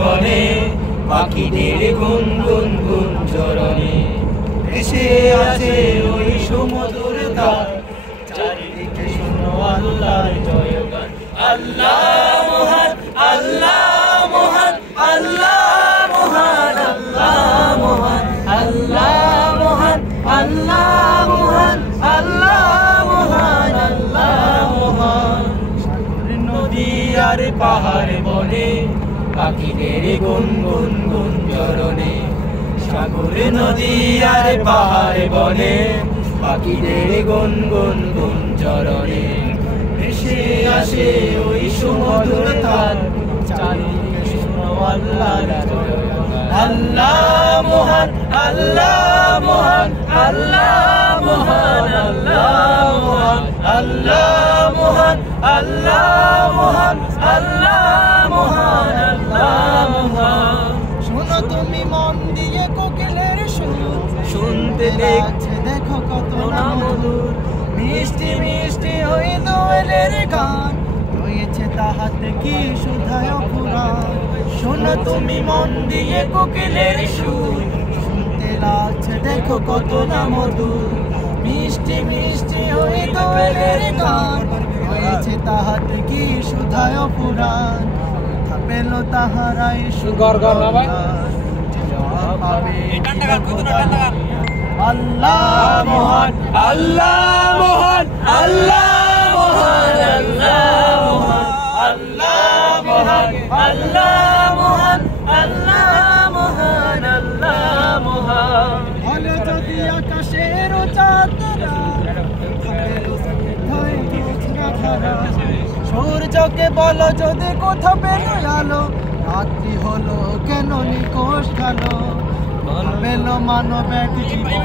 বনে পাখিদের গুনগুন গুঞ্জরণে ভেসে আছে ওই সুমধুর তার চারিদিকে শোনো আল্লাহর জয়গান আল্লাহ মহান আল্লাহ মহান আল্লাহ মহান আল্লাহ মহান আল্লাহ মহান আল্লাহ মহান আল্লাহ মহান আল্লাহ মহান নদী আর পাহাড় বনে পাখিদের গুনগুন গুঞ্জরণে সাগর নদী আর পাহাড় বনে পাখিদের গুনগুন গুঞ্জরণে ভেসে আসে ওই সুমধুর তার চারিদিকে শোনো আল্লাহর জয়গান আল্লাহ মহান আল্লাহ মহান আল্লাহ মহান আল্লাহ মহান আল্লাহ মহান আল্লাহ মহান আল্লাহ মহান আল্লাহ মহান শোনো তুমি মন দিয়ে কোকিলের সুর শুনতে দেখছে দেখো কত না মধুর মিষ্টি মিষ্টি ওই দোয়েলের গান রয়েছে তাহাতে কি সুধায় পুরাণ শোনো তুমি মন দিয়ে কোকিলের সুর শুনতে লাগছে দেখো কত না মধুর মিষ্টি মিষ্টি ওই দোয়েলের গান রয়েছে তাহাতে কি সুধায় পুরাণ পেল তাহারাই আল্লাহ মহান আল্লাহ মহান আল্লাহ মহান আল্লাহ মহান আল্লাহ মহান আল্লাহ মহান আল্লাহ মহান হলে যদি আকাশের চাঁদরা সূর্যকে বলো যদি কোথা পেল আলো রাত্রি হলো কেন নিকোষ কালো পেল মানব এক জীবন